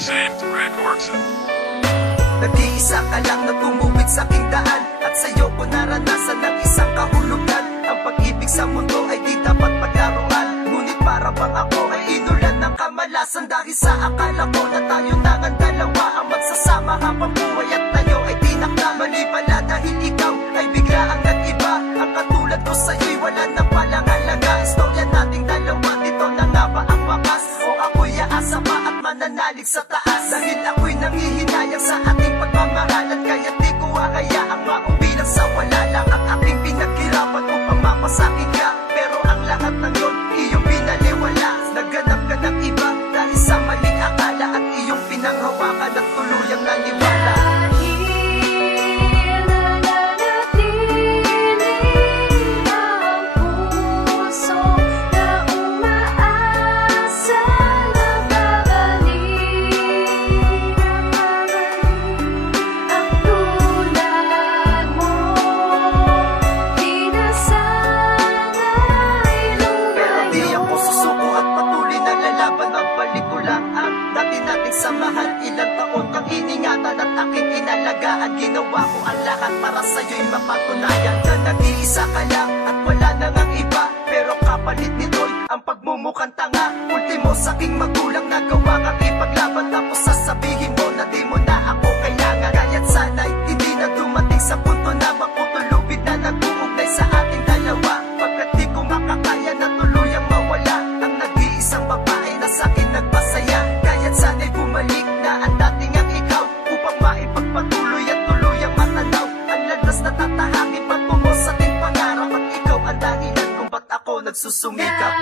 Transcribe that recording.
Saint Records. Nag-iisa ka lang na tumuwid sa aking daan, at sa'yo ko naranasan ng isang kahulugan. Ang pag-ibig sa mundo ay di dapat paglaruan, ngunit para bang ako ay inulan ng kamalasan. Dahil sa akala ko na tayo na ang dalawa ang magsasama habang buhay, at tayo ay tinakda. Mali pala dahil ikaw ay bigla ang nag-iba. Ang katulad ko sa'yo'y wala na palang halaga. Istorya nating dalawa, dito na nga ba ang wakas? O ako'y aasa pa at mananalig sa taas? Dahil ako'y nangihinayang sa ating pagmamahalan, kaya di ko hahayaang maubilang sa wala lang ang ating pinaghirapan upang mapasakin ka. Pero ang lahat ng yun, iyong pinaliwala. Nagganap ka ng iba dahil sa maling akala, at iyong pinanghawakan at tuluyang naniwala. Samahan ilang taon kang iningatan at aking inalagaan. Ginawa ko ang lahat para sa'yo'y mapatunayan na nag-iisa ka lang at wala nang ang iba. Pero kapalit nito'y ang pagmumukhang tanga. Ultimo sa'king magulang nagawa kang ipaglaban, tapos sasabihin mo na di mo na ako kailangan. Kaya't sana'y hindi na dumating sa punto na makutulubid na nag-uugnay sa ating dalawa. Pagkat di ko makakaya na tuluyang mawala ang nag-iisang babae na sa'kin nagpasaya. Kaya't sana'y bumalik na ang dating ang ikaw, upang maipagpatuloy at tuluyang matanaw ang landas na tatahakin patungo sa ating pangarap. At ikaw ang dahilan kung ba't ako nagsusumikap.